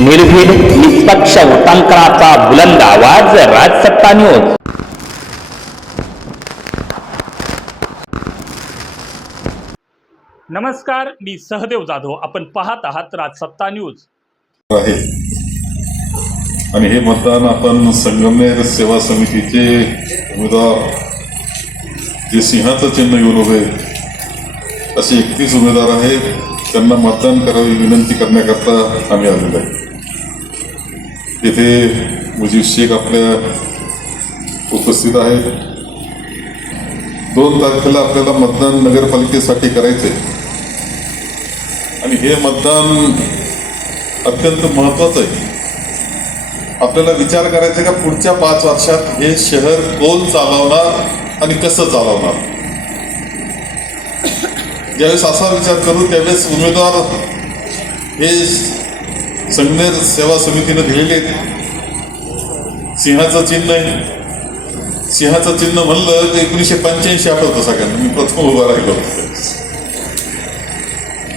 निर्भीड निष्पक्ष उटांकनाचा बुलंद आवाज राजसत्ता न्यूज नमस्कार मी सहदेव जाधव. आपण पाहत आहात राजसत्ता न्यूज. आहे. आणि हे मतदान आपण संगमनेर सेवा समितीचे उमेदवार जे सिंहाचं चिन्ह घेऊन उभे असे एकतीस उमेदवार आहेत. त्यांना मतदान करावी विनंती करण्याकरता आम्ही आलेलो आहे. तिथे मुजीब शेख आपल्या उपस्थित आहेत. दोन तारखेला आपल्याला मतदान नगरपालिकेसाठी करायचे आणि हे मतदान अत्यंत महत्वाचं आहे. आपल्याला विचार करायचा आहे का पुढच्या पाच वर्षात हे शहर कोण चालवणार आणि कसं चालवणार? ज्यावेळेस असा विचार करू त्यावेळेस उमेदवार हे संगनेर सेवा समितीनं दिलेले आहेत सिंहाचं चिन्ह आहे. सिंहाचं चिन्ह म्हणलं तर एकोणीसशे पंच्याऐंशी आठवतं सगळ्यांना. मी प्रथम उभा राहिलो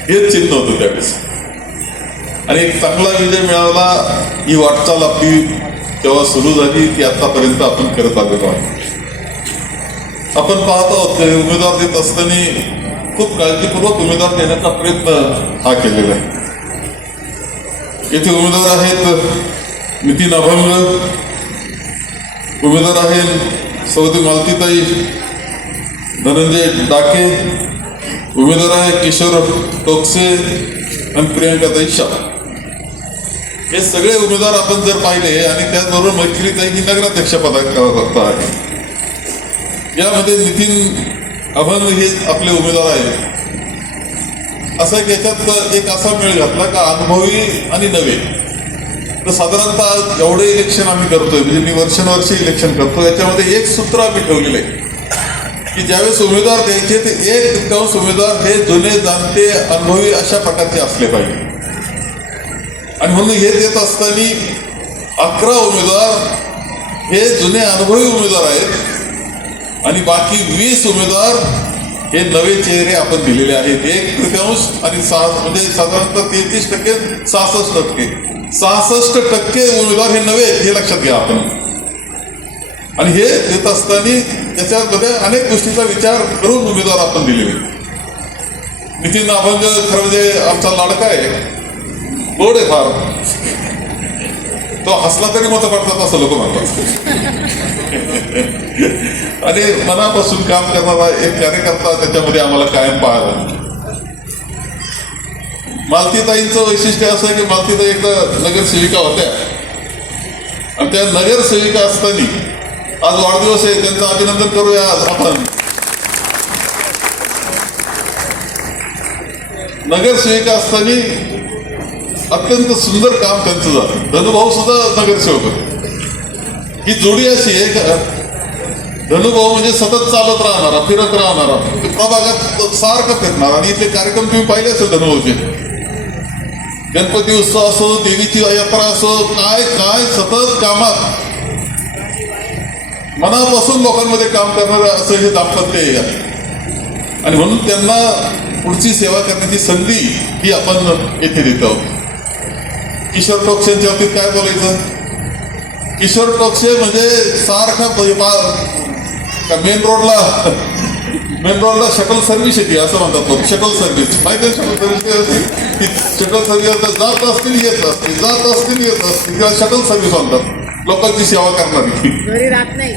हेच चिन्ह होतं त्यावेळेस. आणि एक चांगला विजय मिळाला ही वाटचाल आपली तेव्हा सुरू झाली ती आतापर्यंत आपण करत आलेलो आहे आपण पाहत आहोत उमेदवार देत असताना खूप काळजीपूर्वक उमेदवार देण्याचा प्रयत्न हा केलेला आहे. येथे उमेदवार आहेत नितीन अभंग उमेदवार आहेत सौदी मालतीताई धनंजय डाके उमेदवार आहे किशोर टोकसे आणि प्रियंकाताई शाह हे सगळे उमेदवार आपण जर पाहिले आणि त्याचबरोबर मैत्रीताई ही नगराध्यक्ष पदाकरता आहे. यामध्ये नितीन अभंग हे आपले उमेदवार आहेत. असा एक याच्यात एक असा मेळ घातला का अनुभवी आणि नवे. तर साधारणतः एवढे इलेक्शन आम्ही करतोय म्हणजे मी वर्षानुवर्षी इलेक्शन करतो याच्यामध्ये एक सूत्र आम्ही ठेवलेलं आहे. की ज्यावेळेस उमेदवार द्यायचे ते एक तृतीयांश उमेदवार हे जुने जाणते अनुभवी अशा प्रकारचे असले पाहिजे. आणि म्हणून हे देत असताना अकरा उमेदवार हे जुने अनुभवी उमेदवार आहेत. आणि बाकी वीस उमेदवार हे नवे चेहरे आपण दिलेले आहेत. एक तृतीयांश आणि सहा म्हणजे साधारणतः तेहतीस टक्के सहासष्ट टक्के. सहासष्ट टक्के उमेदवार हे नवे हे लक्षात घ्या आपण. आणि हे देत असताना त्याच्यामध्ये अनेक गोष्टीचा विचार करून उमेदवार आपण दिलेले नितीन अभंग खरं म्हणजे आमचा लाडका आहे. गोड आहे फार. तो हसला तरी मत पडतात असं लोक म्हणतात. आणि मनापासून काम करणारा एक कार्यकर्ता त्याच्यामध्ये आम्हाला कायम पाहायला मालतीताईंचं वैशिष्ट्य असं आहे की मालतीताई एकदा नगरसेविका होत्या. आणि त्या नगरसेविका असताना आज वाढदिवस आहे त्यांचं अभिनंदन करूया आज आपण. नगरसेविका असताना अत्यंत सुंदर काम त्यांचं झालं. धनुभाऊ सुद्धा नगरसेवक होते. ही जोडी अशी आहे का? धनुभाऊ म्हणजे सतत चालत राहणारा फिरत राहणारा. प्रभागात सारखं फिरणार आणि इथले कार्यक्रम तुम्ही पाहिले असेल धनुभाऊचे. गणपती उत्सव असो देवीची यात्रा असो काय काय सतत कामात. मनापासून लोकांमध्ये काम करणारं असं हे दाम्पत्य आहे आणि म्हणून त्यांना पुढची सेवा करण्याची संधी ही आपण येथे देत आहोत. किशोर टोक्सेंच्या बाबतीत काय बोलायचं? किशोर टोक्से म्हणजे सारखा मेन रोडला मेन रोडला शटल सर्व्हिस येते असं म्हणतात लोक. शटल सर्व्हिस माहिती शटल सर्व्हिस शटल सर्व्हिस जात असतील येत असतील जात असतील येत असतील किंवा शटल सर्व्हिस म्हणतात. लोकांची सेवा करणारी. घरी राहत नाही.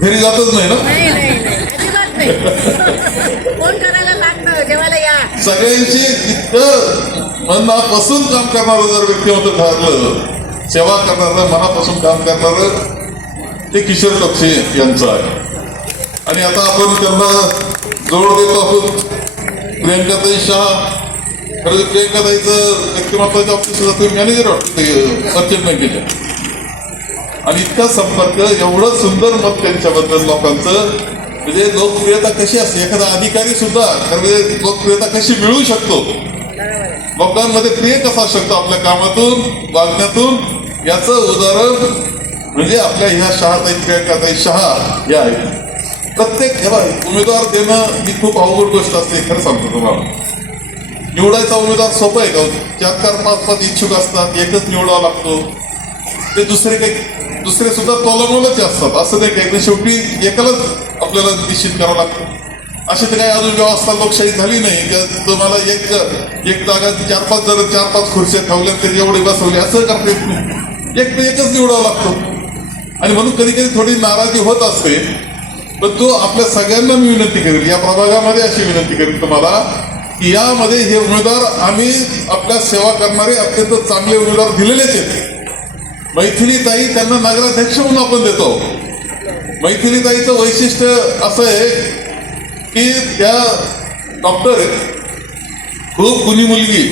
घरी जातच नाही ना? सगळ्यांची इतकं मनापासून काम करणारं जर व्यक्तिमत्व ठरलं सेवा करणारं मनापासून काम करणारं ते किशोर कक्षे यांचं आहे. आणि आता आपण त्यांना जोड देत आहोत. प्रियंकाताई शहा. खरं प्रियंकाताईचं व्यक्तिमत्वाच्या बाबतीत तुम्ही मॅनेजर मर्चंट बँकेच्या आणि इतका संपर्क एवढं सुंदर मत त्यांच्याबद्दल लोकांचं म्हणजे लोकप्रियता कशी असते? एखादा अधिकारी सुद्धा खरं लोकप्रियता कशी मिळू शकतो? लोकांमध्ये ते कसा असू शकतो आपल्या कामातून वागण्यातून? याचं उदाहरण म्हणजे आपल्या ह्या शहाताई प्रियंकाताई शहा या आहेत. प्रत्येक हे उमेदवार देणं ही खूप अवघड गोष्ट असते खरं सांगतो तुम्हाला. निवडायचा उमेदवार सोपं आहे का हो? चार चार पाच पाच इच्छुक असतात एकच निवडावा लागतो. ते दुसरे काही दुसरे सुद्धा तोलामोलाचे असतात. असं नाही काही शेवटी एकालाच आपल्याला निश्चित करावं लागतं. अशी तर काही अजून व्यवस्था लोकशाही झाली नाही. का तुम्हाला एक एक जागा चार पाच जण चार पाच खुर्च्या ठेवल्या तरी एवढे बसवले. असं करता येत नाही. एक तर एकच निवडावा लागतो. आणि म्हणून कधी कधी थोडी नाराजी होत असते. पण तो आपल्या सगळ्यांना मी विनंती करेल या प्रभागामध्ये अशी विनंती करेल तुम्हाला की यामध्ये हे उमेदवार आम्ही आपल्या सेवा करणारे अत्यंत चांगले उमेदवार दिलेलेच आहेत. मैथिलीताई त्यांना नगराध्यक्ष म्हणून आपण देतो. मैथिलीताईचं वैशिष्ट्य असं आहे की त्या डॉक्टर आहेत खूप गुणी मुलगी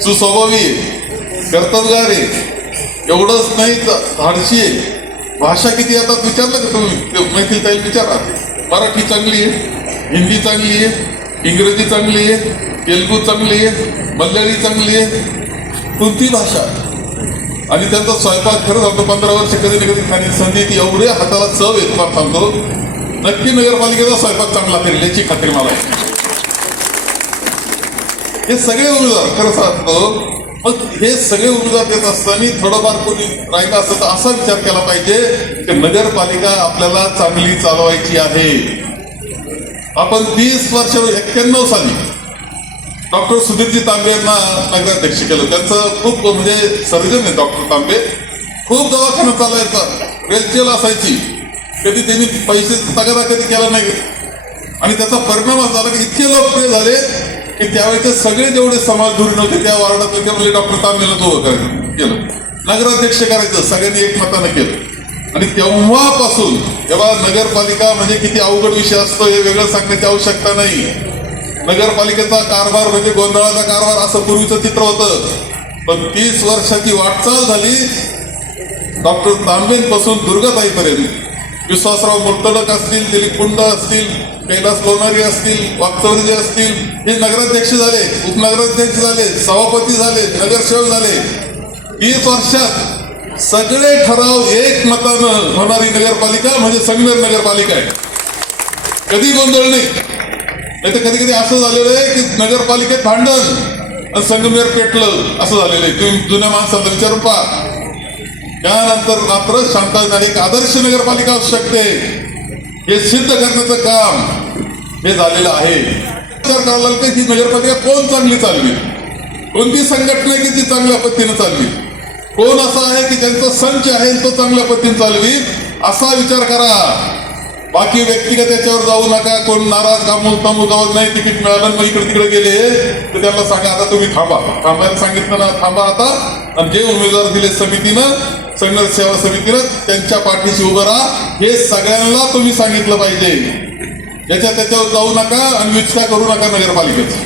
सुस्वभावी आहे कर्तबगार आहे एवढंच नाही धाडशी आहे. भाषा किती आता विचारलं का तुम्ही? ते मैथिलीताई विचारा. मराठी चांगली आहे हिंदी चांगली आहे इंग्रजी चांगली आहे तेलगू चांगली आहे मल्याळी चांगली आहे. कोणती भाषा? आणि त्यांचा स्वयंपाक खरंच आपलं पंधरा वर्ष कधी ना कधी खाण्याची संधी ती एवढे हाताला चव येत फार सांगतो. नक्की नगरपालिकेचा स्वयंपाक चांगला करेल याची खात्री मला हे सगळे उमेदवार खरं सांगतो मग हे सगळे उमेदवार देत असताना थोडंफार कोणी राहिलं असतं तर असा विचार केला पाहिजे की नगरपालिका आपल्याला चांगली चालवायची आहे. आपण तीस वर्ष एक्क्याण्णव साली डॉक्टर सुधीरजी तांबे यांना नगराध्यक्ष केलं. त्यांचं खूप म्हणजे सर्जन आहे डॉक्टर तांबे. खूप दवाखाना चालायचा वेलचेल असायची. कधी त्यांनी पैसे तगादा कधी केला नाही. आणि त्याचा परिणाम असा झाला की इतके लोकप्रिय झाले की त्यावेळेचे सगळे जेवढे समाज धुरी नव्हते त्या वार्डातले ते म्हणजे डॉक्टर तांबेला तो केलं. नगराध्यक्ष करायचं सगळ्यांनी एकमतानं केलं. आणि तेव्हापासून तेव्हा नगरपालिका म्हणजे किती अवघड विषय असतो हे वेगळं सांगण्याची आवश्यकता नाही. नगरपालिकेचा कारभार म्हणजे गोंधळाचा कारभार असं पूर्वीचं चित्र होतं. पण तीस वर्षाची वाटचाल झाली. डॉक्टर तांबेंपासून दुर्गाताईपर्यंत. विश्वासराव मुर्तडक असतील दिलीप कुंड असतील कैलास लोणारी असतील वागचौरी असतील हे नगराध्यक्ष झाले उपनगराध्यक्ष झाले सभापती झाले नगरसेवक झाले. तीस वर्षात सगळे ठराव एक मतानं होणारी नगरपालिका म्हणजे संगमेर नगरपालिका आहे. कधी गोंधळ नाही. नाही तर कधी कधी असं झालेलं आहे की नगरपालिकेत भांडण आणि संगमेर पेटलं असं झालेलं आहे. तुम्ही जुन्या माणसाला विचारून पहा. त्यानंतर मात्र सांगता एक आदर्श नगरपालिका असू शकते. हे सिद्ध करण्याचं काम हे झालेलं आहे. विचार नगरपालिका कोण चांगली चालवी? कोणती संघटना आहे की जी चांगल्या पद्धतीने चालवी? कोण असा आहे की ज्यांचा संच आहे तो चांगल्या पद्धतीने चालवी? असा विचार करा. बाकी व्यक्तिगत याच्यावर जाऊ नका. कोण नाराज कामूल तामूल जाऊ नाही तिकीट मिळालं मग इकडे तिकडे गेले. तर त्यांना सांगा आता तुम्ही थांबा. थांबायला सांगितलं ना थांबा आता. आणि जे उमेदवार दिले समितीनं संघर्ष सेवा समितीनं त्यांच्या पाठीशी उभं राहा. हे सगळ्यांना तुम्ही सांगितलं पाहिजे. याच्या त्याच्यावर जाऊ नका आणि विचका करू नका नगरपालिकेचा.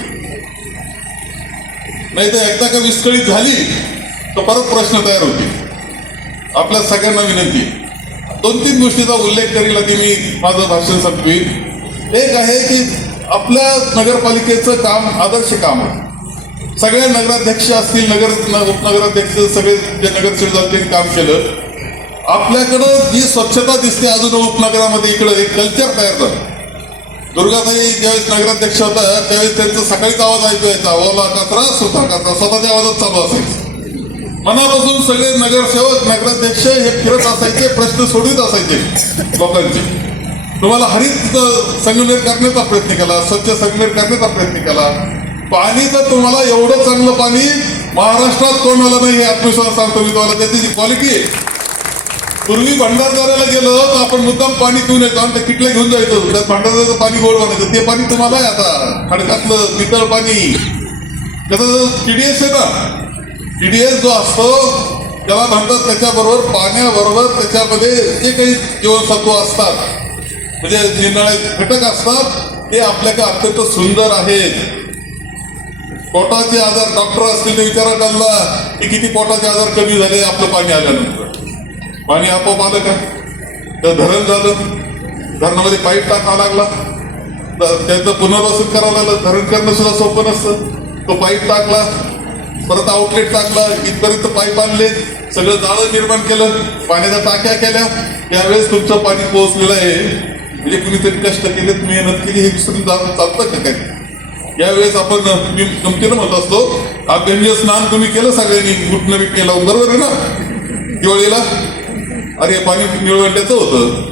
नाही तर एकदा का विस्कळीत झाली तर परत प्रश्न तयार होतील. आपल्या सगळ्यांना विनंती. दोन तीन गोष्टीचा उल्लेख करील आधी मी माझं भाषण संपवी एक आहे की आपल्या नगरपालिकेचं काम आदर्श काम आहे. सगळे नगराध्यक्ष असतील नगर उपनगराध्यक्ष सगळे जे नगरसेवक झाले त्यांनी काम केलं. आपल्याकडं जी स्वच्छता दिसते अजून उपनगरामध्ये इकडं एक कल्चर तयार झालं. दुर्गाताई ज्यावेळेस नगराध्यक्ष होता त्यावेळेस त्यांचा सकाळीच आवाज ऐकू यायचा ओला कचरा सुता कचरा स्वतःच्या आवाजात चालू असायचं. मनापासून सगळे नगरसेवक नगराध्यक्ष हे फिरत असायचे प्रश्न सोडवित असायचे लोकांचे. तुम्हाला हरित संगमेर करण्याचा प्रयत्न केला स्वच्छ संगमेर करण्याचा प्रयत्न केला. पाणी तर तुम्हाला एवढं चांगलं पाणी महाराष्ट्रात कोणाला नाही हे आत्मविश्वास सांगतो मी तुम्हाला. त्याची क्वालिटी आहे. पूर्वी भंडारदाराला गेलो तर आपण मुद्दाम पाणी पिऊन येतो. आणि ते किटल्या घेऊन जायचं. त्यात भंडारदाराचं पाणी गोड बनायचं. ते पाणी तुम्हाला आहे आता. खडकातलं पितळ पाणी. त्याचं टीडीएस आहे ना? टीडीएस जो असतो त्याला म्हणतात त्याच्याबरोबर पाण्याबरोबर त्याच्यामध्ये जे काही जीवनसत्व असतात म्हणजे निरनिळे घटक असतात ते आपल्याकडे अत्यंत सुंदर आहेत. पोटाचे आजार डॉक्टर असतील ते विचारा त्यांना की किती पोटाचे आजार कमी झाले आपलं पाणी आल्यानंतर. पाणी आपोआप आलं का? तर धरण झालं. धरणामध्ये पाईप टाकावा लागला. तर त्याचं पुनर्वसन करावं लागलं. धरण करणं सुद्धा सोपं नसतं. तो पाईप टाकला. परत आउटलेट टाकला. इथपर्यंत पाईप आणले. सगळं जाळं निर्माण केलं. पाण्याच्या टाक्या केल्या. त्यावेळेस तुमचं पाणी पोहोचलेलं आहे. म्हणजे कुणीतरी कष्ट केलेत मेहनत केली हे विसरून जाणं चालतं का काय यावेळेस आपण मी गमतीनं म्हणत असतो अभ्यंजन स्नान तुम्ही केलं सगळ्यांनी गुटणं बिटणे लावून बरोबर आहे ना? दिवाळीला अरे पाणी निळवंड्याचं होतं.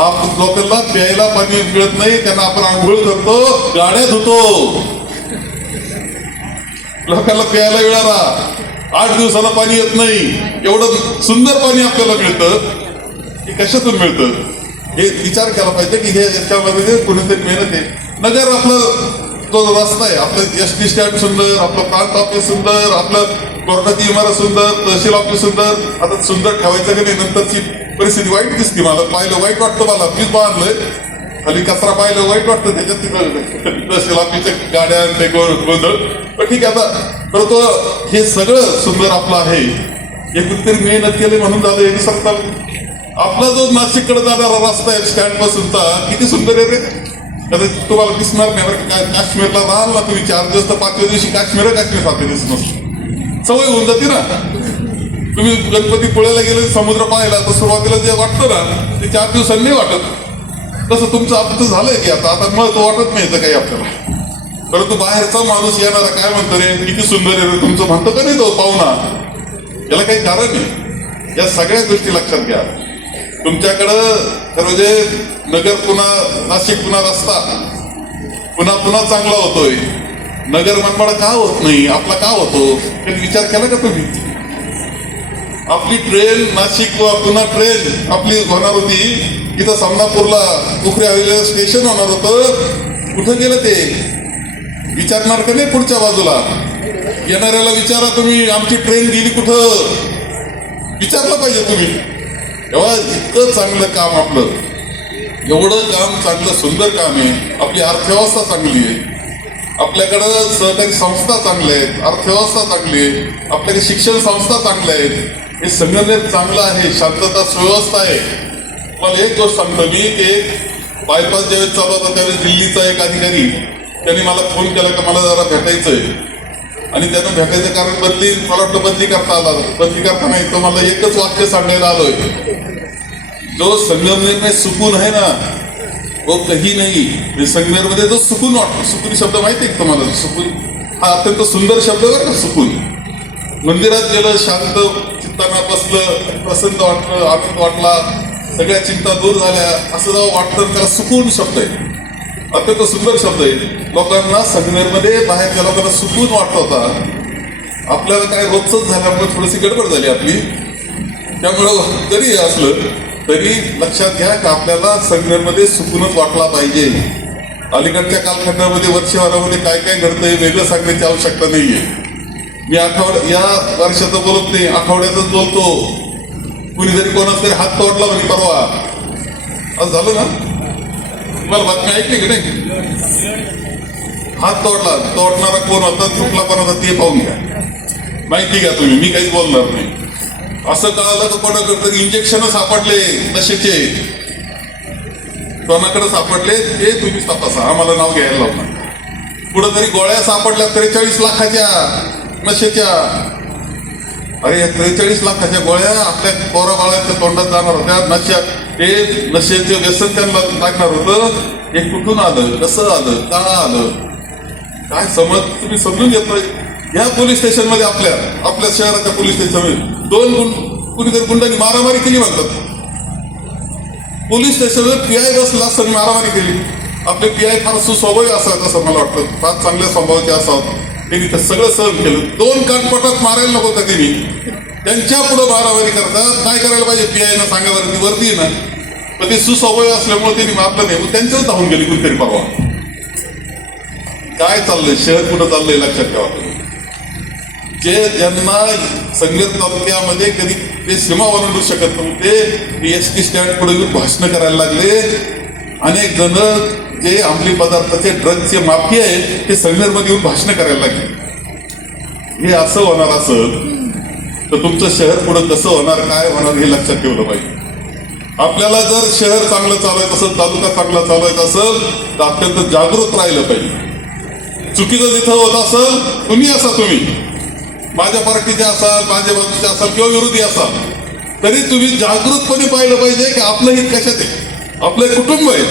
आप लोकांना प्यायला पाणी मिळत नाही त्यांना आपण आंघोळ करतो गाड्या धुतो. लोकांना प्यायला मिळाला. आठ दिवसाला पाणी येत नाही. एवढं सुंदर पाणी आपल्याला मिळतं. हे कशातून मिळतं? हे विचार केला पाहिजे की हे याच्यामध्ये कुणीतरी मेहनत आहे. नगर आपलं तो रस्ता आहे आपलं एस टी स्टँड सुंदर आपलं प्रांत ऑफिस सुंदर आपलं कोर्टाची इमारत सुंदर तहसील ऑफिस सुंदर. आता सुंदर ठेवायचं की नाही नंतरची परिस्थिती वाईट दिसते मला. पाहिलं वाईट वाटतं मला. मीच बांधलंय. खाली कचरा पाहिलं वाईट वाटतं. त्याच्यात तिथं तहसील ऑफिसच्या गाड्या ते गोंधळ. पण ठीक आहे आता तर तो हे सगळं सुंदर आपलं आहे. हे कुठेतरी मेहनत केली म्हणून झालं हे विसरता आपला जो नाशिककडे जाणारा रस्ता आहे स्टँड पासूनचा किती सुंदर आहे रे. कदाचित तुम्हाला दिसणार नाही बरं का. काश्मीरला राहाल ना तुम्ही चार दिवस तर पाचव्या दिवशी काश्मीर आहे, काश्मीर सारखे दिसणार. सवय होऊन जाते ना. तुम्ही गणपती पुळ्याला गेले समुद्र पाहायला तर सुरुवातीला जे वाटतं ना ते चार दिवसांनी नाही वाटत. तसं तुमचं आमचं झालंय की आता. आता महत्त्व वाटत नाही तर काही आपल्याला. परंतु बाहेरचा माणूस येणारा काय म्हणतो रे? किती सुंदर आहे रे. तुमचं म्हणतो का नाही तो पाहुणा? याला काही कारण नाही या सगळ्या गोष्टी लक्षात घ्या. तुमच्याकडं खरं म्हणजे नगर पुन्हा नाशिक पुन्हा रस्ता पुन्हा पुन्हा चांगला होतोय. नगर मनमाड का होत नाही? आपला का होतो? कधी विचार केला का तुम्ही? आपली ट्रेन नाशिक व पुन्हा ट्रेन आपली होणार होती. इथं समनापूरला उखरे आलेलं स्टेशन होणार होतं. कुठं गेलं ते? विचारणार का नाही पुढच्या बाजूला? येणाऱ्याला विचारा तुम्ही आमची ट्रेन गेली कुठं? विचारलं पाहिजे तुम्ही. तेव्हा इतकं चांगलं काम आपलं. एवढं काम चांगलं सुंदर काम आहे. आपली अर्थव्यवस्था चांगली आहे. आपल्याकडं सहकारी संस्था चांगल्या आहेत. अर्थव्यवस्था चांगली आहे. आपल्याकडे शिक्षण संस्था चांगल्या आहेत. हे संघटनेत चांगलं आहे शांतता सुव्यवस्था आहे. मला एक गोष्ट सांगतो मी एक बायपास ज्यावेळेस चालू होता त्यावेळेस दिल्लीचा एक अधिकारी त्यांनी मला फोन केला का मला जरा भेटायचं आहे आणि त्यातून भेटायचं कारण बदली मला वाटतं बदली करता आला. बदली करता नाही तो मला एकच वाक्य सांगायला आलोय. जो संगमनेर में सुकून आहे ना वो कही नाही. म्हणजे संगमनेरमध्ये जो सुकून वाटतो सुकून शब्द माहिती आहे का तुम्हाला? सुकून. हा अत्यंत सुंदर शब्द बरं का सुकून. मंदिरात गेलं शांत चित्ताना बसलं प्रसन्न वाटलं आनंद वाटला सगळ्या चिंता दूर झाल्या असं जेव्हा वाटतं त्याला सुकून शब्द आहे. अत्यंत सुंदर शब्द आहे. लोकांना संगमेरमध्ये बाहेरच्या लोकांना सुकून वाटत होता. आपल्याला काय रोजच झाल्यामुळे थोडीशी गडबड झाली आपली. त्यामुळं जरी हे असलं तरी लक्षात घ्या की आपल्याला संगमेरमध्ये सुकूनच वाटला पाहिजे. अलीकडच्या कालखंडामध्ये वर्षभरामध्ये काय काय घडतंय वेगळं सांगण्याची आवश्यकता नाहीये. मी आठवड्या या वर्षाचं बोलत नाही आठवड्यातच बोलतो. कुणी जरी कोणाच तरी हात तोडला म्हणजे परवा. असं झालं ना? तुम्हाला बातमी ऐकली की नाही? हात तोडला. तोडणारा कोण होता? चुकला कोण होता ते पाहून घ्या. माहिती घ्या तुम्ही मी काहीच बोलणार नाही. असं कळालं का कोणाकडे इंजेक्शन सापडले नशेचे कोणाकडे सापडले ते तुम्ही तपासा. आम्हाला नाव घ्यायला लावणार. नका कुठं तरी गोळ्या सापडल्या त्रेचाळीस लाखाच्या नशेच्या. अरे या त्रेचाळीस लाखाच्या गोळ्या आपल्या पोरा बाळाच्या तोंडात जाणार होत्या. नशा हे नशेचे व्यसन त्यांना लागणार होतं. हे कुठून आलं? कसं आलं? का आलं? काय समज तुम्ही समजून घेतोय या पोलीस स्टेशनमध्ये आपल्या आपल्या शहराच्या पोलीस स्टेशनमध्ये दोन गुंड कुणीतरी गुंडांनी मारामारी केली म्हणतात. पोलीस स्टेशनवर पीआय बसला असताना मारामारी केली. आपले पी आय फार सुस्वभावी असावेत असं मला वाटतं. फार चांगल्या स्वभावाचे असावं त्यांनी सगळं सहन केलं. दोन कानपटात मारायला नको का त्यांनी. त्यांच्या पुढे बारावारी करतात. काय करायला पाहिजे पीआय ना सांगा बरं ती वरती ना. पण ते सुसवय असल्यामुळे त्यांनी मारलं नाही. मग त्यांच्याच धावून गेली कुठेतरी परवा. काय चाललंय? शहर कुठं चाललंय? लक्षात ठेवा तुम्ही. जे ज्यांना संगीत तालुक्यामध्ये कधी ते सीमा ओलांडू शकत नव्हते एस टी स्टँड पुढे येऊन भाषण करायला लागले. अनेक जण जे अंमली पदार्थाचे ड्रग्जचे माफी आहे ते संगमेरमध्ये येऊन भाषण करायला लागले. हे असं होणार असं. तर तुमचं शहर पुढे कसं होणार काय होणार हे लक्षात ठेवलं पाहिजे. आपल्याला जर शहर चांगलं चालवायचं असेल तालुका चांगला चालवायचा असेल तर अत्यंत जागृत राहिलं पाहिजे. चुकीचं जिथं होत असेल तुम्ही असा तुम्ही. माझ्या पार्टीचे असाल माझ्या बाजूचे असाल किंवा विरोधी असाल तरी तुम्ही जागृतपणे पाहिलं पाहिजे की आपलं हित कशात आहे? आपलं हे कुटुंब आहे.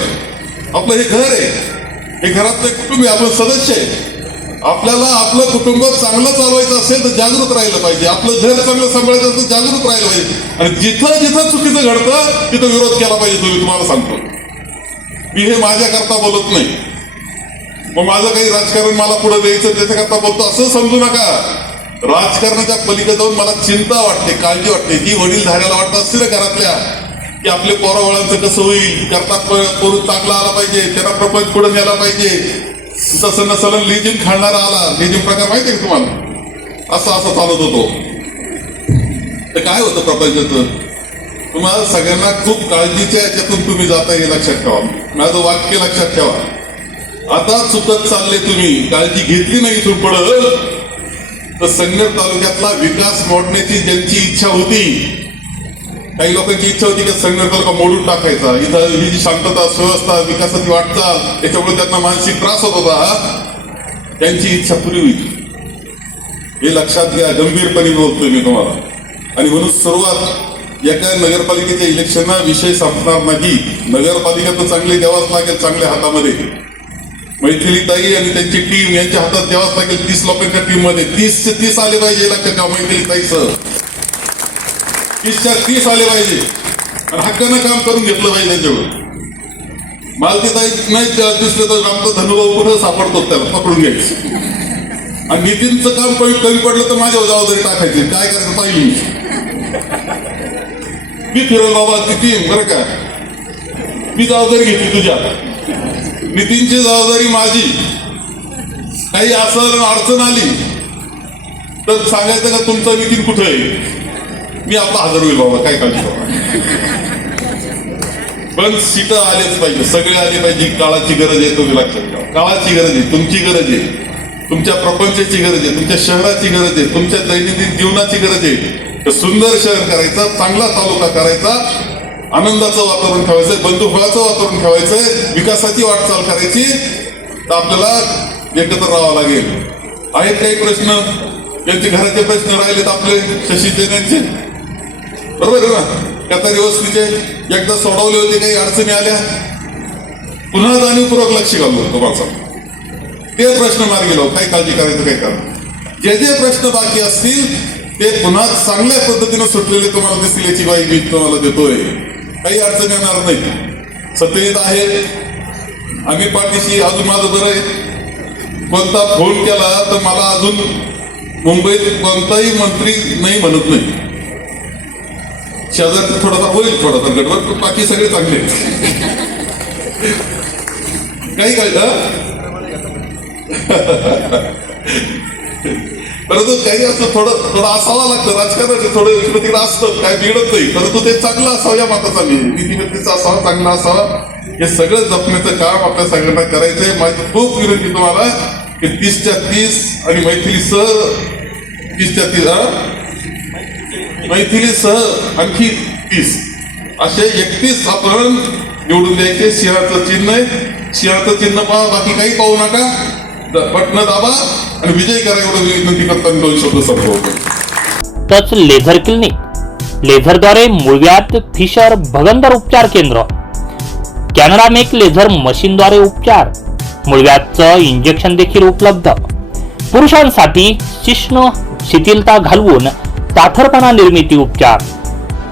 आपलं हे घर आहे. हे घरातले कुटुंबी आपण सदस्य आहे. आपल्याला आपलं कुटुंब चांगलं चालवायचं असेल तर जागृत राहिलं पाहिजे. आपलं घर चांगलं सांभाळायचं असेल तर जागृत राहिलं पाहिजे. आणि जिथं जिथं चुकीचं घडतं तिथं विरोध केला पाहिजे तुम्ही तुम्हाला सांगतो. मी हे माझ्याकरता बोलत नाही. मग माझं काही राजकारण मला पुढे द्यायचं त्याच्याकरता बोलतो असं समजू नका. राजकारणाच्या पलीकडे जाऊन मला चिंता वाटते काळजी वाटते. जी वडील धाऱ्याला वाटत असतील ना घरातल्या की आपले पोरावळांचं कसं होईल? करता पोरू चांगला आला पाहिजे. त्यांना प्रपंच पुढे न्यायला पाहिजे. ससन नसलं लिजिम खाणारा आला लिजिम प्रकार माहिती आहे तुम्हाला? असं असं चालत होतो. तर काय होतं प्रपंचाचं? तुम्हाला सगळ्यांना खूप काळजीच्या याच्यातून तुम्ही जाता हे लक्षात ठेवा. माझं वाक्य लक्षात ठेवा. आता चुकत चालले तुम्ही काळजी घेतली नाही इथून पुढं तर संगमेर तालुक्यातला विकास मोडण्याची ज्यांची इच्छा होती काही लोकांची इच्छा होती की संगमेर तालुका मोडून टाकायचा. इथं ही जी शांतता सुव्यवस्था विकासाची वाटचाल याच्यामुळे त्यांना मानसिक त्रास होत होता त्यांची इच्छा पुरी होईल हे लक्षात घ्या गंभीरपणे बोलतोय मी तुम्हाला. आणि म्हणून सुरुवात एका नगरपालिकेच्या इलेक्शन विषय संपणार नाही. नगरपालिका तर चांगले द्यावाच लागेल चांगल्या हातामध्ये. मैथिलीताई आणि त्यांची टीम यांच्या हातात द्यावाच लागेल तीस लोकांच्या टीममध्ये. तीस ते तीस आले पाहिजे लक्षात ठेवा मैथिलीताई सर तीसच्या तीस आले पाहिजे. आणि हक्कानं काम करून घेतलं पाहिजे त्यांच्यावर. मालतीताई नाही दिसले तर आमचा धनुभाऊ कुठं सापडतो त्याला पकडून घ्यायचं. आणि नितीनचं काम कमी कमी पडलं तर माझ्या जबाबदारी टाकायची. काय करायचं पाहिजे मी. फिरल बाबा नितीन बरं का? मी जबाबदारी घेतली तुझ्या. नितीनची जबाबदारी माझी. काही असं अडचण आली तर सांगायचं का तुमचा नितीन कुठं आहे? मी आपला हजर होईल बाबा काय काळजी बाबा पण सीट आलेच पाहिजे सगळे आले पाहिजे काळाची गरज आहे तुम्ही लक्षात ठेवा. काळाची गरज आहे तुमची गरज आहे. तुमच्या प्रपंचाची गरज आहे तुमच्या शहराची गरज आहे तुमच्या दैनंदिन जीवनाची गरज आहे. तर सुंदर शहर करायचं चांगला तालुका करायचा आनंदाचं वातावरण ठेवायचं बंधुफळाचं वातावरण ठेवायचंय विकासाची वाटचाल करायची तर आपल्याला एकत्र राहावं लागेल. आहेत काही प्रश्न? त्यांचे घराचे प्रश्न राहिलेत आपले शशी यांचे बरोबर आहे ना दिवस वस्तीचे एकदा सोडवले होते काही अडचणी आल्या? पुन्हा जाणीवपूर्वक लक्ष घालू तुम्हाला सांगतो. ते प्रश्न मार्गी लावू काही काळजी करायचं काही कारण जे जे प्रश्न बाकी असतील ते पुन्हा चांगल्या पद्धतीने सुटलेले तुम्हाला दिसतील याची बाई मी तुम्हाला देतोय. काही अडचण येणार नाही सत्यजित आहे. आम्ही पाठीशी अजून माझं बरं आहे. कोणता फोन केला तर मला अजून मुंबईत कोणताही मंत्री नाही म्हणत नाही. शेजारचं थोडासा होईल थोडासा गडबड पण बाकी सगळे चांगले. काही काय परंतु काही असतं थोडं थोडं असावा लागतं. राजकारणाचे थोडं इकडे तिकडे असतं काय बिघडत नाही. परंतु ते चांगलं असावं या माताचा मी नीतिमत्तेचं असावा चांगला असावा हे सगळं जपण्याचं काम आपल्या सगळ्यांना करायचंय. माझी खूप विनंती तुम्हाला की तीसच्या तीस आणि मैथिली सह तीसच्या तीस मैथिली सह आणखी तीस. असे एकतीस आपण निवडून द्यायचे. सिंहाचं चिन्ह आहे. सिंहाचं चिन्ह पहा बाकी काही पाहू नका. बटन दाबा आणि विजय करा एवढं विनंती करताना दोन शब्द संपवतो. Touch laser clinic. लेझरद्वारे मुळव्यात फिशर भगंदर उपचार केंद्र. कॅनडा मेक लेझर मशीनद्वारे उपचार. मुळव्यातचं इंजेक्शन देखील उपलब्ध. पुरुषांसाठी शिष्ण शिथिलता घालवून ताठरपणा निर्मिती उपचार.